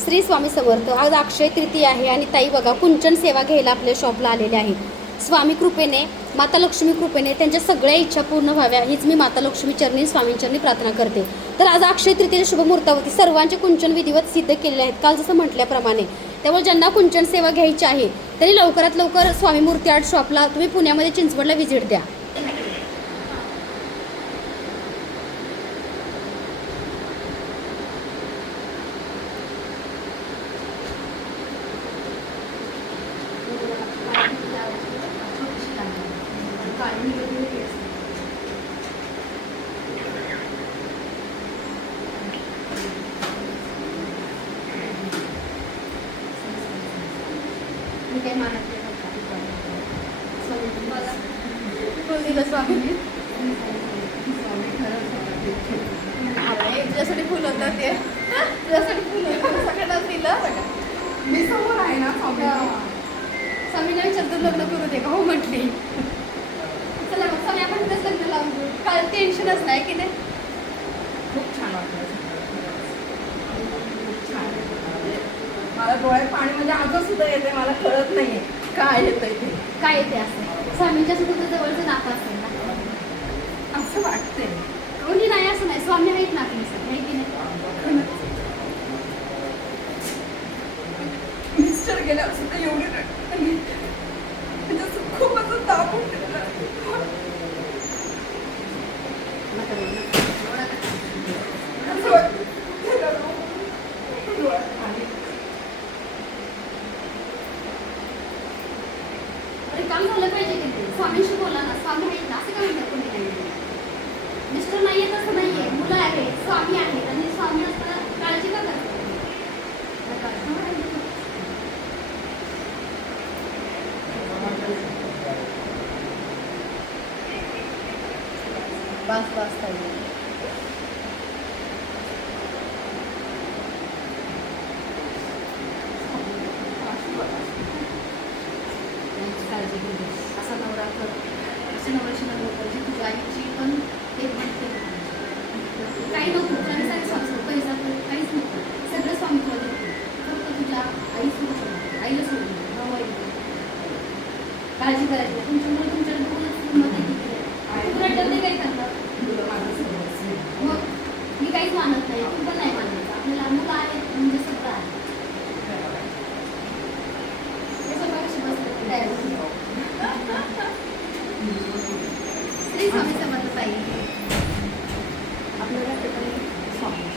श्री स्वामी समर्थ आज अक्षय तृतीय आहे आणि ताई बघा कुंचन सेवा घ्यायला आपल्या शॉपला आलेले आहे स्वामी कृपेने माता लक्ष्मी कृपेने त्यांच्या सगळ्या इच्छा पूर्ण व्हाव्या हीच मी माता लक्ष्मी चरणी स्वामींचरणी प्रार्थना करते. तर आज अक्षय तृतीय शुभमुहूर्तावरती सर्वांचे कुंचन विधिवत सिद्ध केलेले आहेत. काल जसं म्हटल्याप्रमाणे त्यामुळे ज्यांना कुंचन सेवा घ्यायची आहे तरी लवकरात लवकर स्वामी मूर्ती आर्ट शॉपला तुम्ही पुण्यामध्ये चिंचवडला व्हिजिट द्या मी काही मानत नाही फुल दिलं स्वामींनी अरे, तुझ्यासाठी फुल होतं ते तुझ्यासाठी फुल होतं सगळ्यांनाच दिलं मी समोर आहे ना स्वामी स्वामीला विचारतो लग्न करू दे का? हो म्हटली चला मग स्वामी आपण तिथंच लग्न लावून घेऊ काय टेन्शनच नाही की नाही खूप छान वाटलं. मला डोळ्यात पाणी म्हणजे आजच सुद्धा येते मला कळत नाहीये. काय येतंय ते? काय येते असं? स्वामींच्या सुद्धा जवळचं नातं असेल ना? असं वाटतंय. कोणी नाही असं नाही. स्वामी आहेत ना आपली आहे की नाही? मिस्टर गेल्यावर सुद्धा एवढी. म्हणजे खूप असं दाबून ठेवलं. असं वाटतं, ते रडू. डोळ्यात पाणी. अरे काम झालं पाहिजे तिथे. ते स्वामींशी बोला ना. स्वामी आहेत ना असं काय म्हणतात कोणी नाही मिस्टर नाही येत असं नाहीये. मुलं आहे स्वामी आहेत. आणि स्वामी असताना काळजी का करतात? बस बस काळजी करायची तुमच्यामुळे तुमच्या मते किती आहे. करतात मग मी काहीच मानत नाही. तू पण नाही मानत. आपल्याला म्हणजे सगळं आहे. श्री स्वामी समर्थ ताई आपल्याला स्वामी